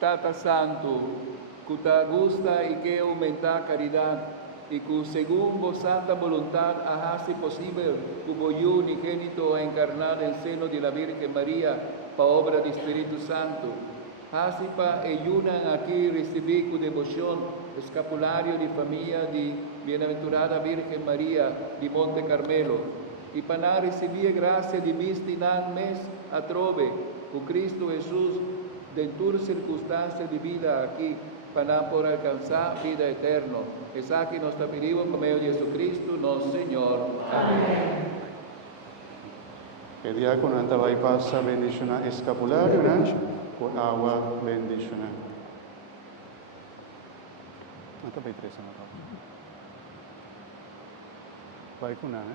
Tata Santo, cuta gusta y que aumenta caridad, y que según vos santa voluntad hace posible como yo unigénito a encarnar en seno de la Virgen María, pa obra del Espíritu Santo. Así pa ayunan aquí recibir con devoción escapulario de familia de Bienaventurada Virgen María de Monte Carmelo, y para recibir gracia de mistinan mes a trove, con Cristo Jesús, de tu circunstancia de vida aquí, para por alcanzar vida eterna. Es aquí nos pedimos por medio de Jesucristo, nuestro Señor. Amén. El diácono anda va y pasa bendición escapulario, con agua bendición. Anta va y tres en la ropa. Va y con Ana.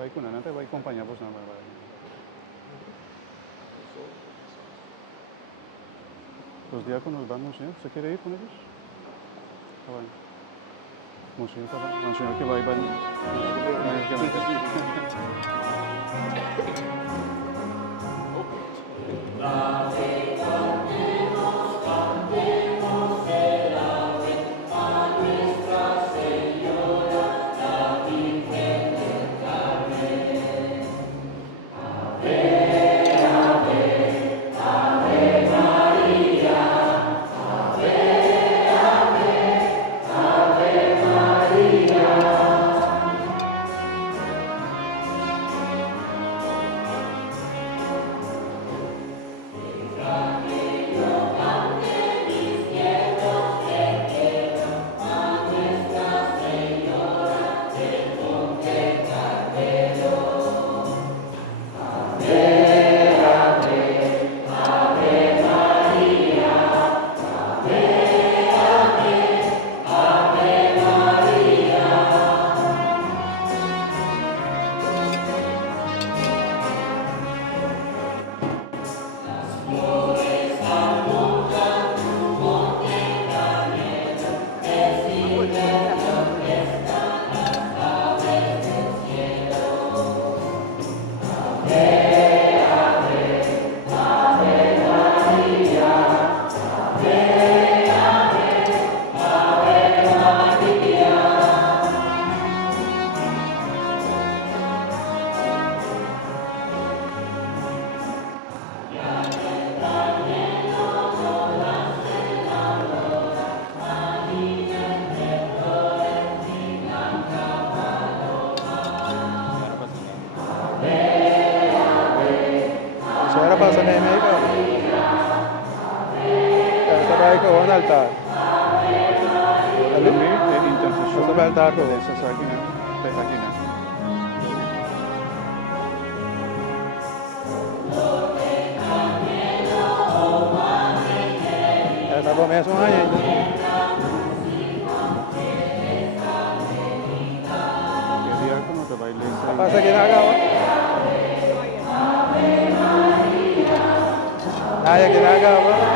Va y con Ana, te va y acompañar vos no va. Los diáconos van, Monseñor. ¿Se quiere ir con ellos? Bueno. Monseñor que va y van. Pasa na may ka. Sabay ko on altar. Alin intercession sa altar ko sa akin na. Sa akin na. Esa promesa ay. Kaya ko no te baile. Pasa ginagawa. Kaya ginagawa.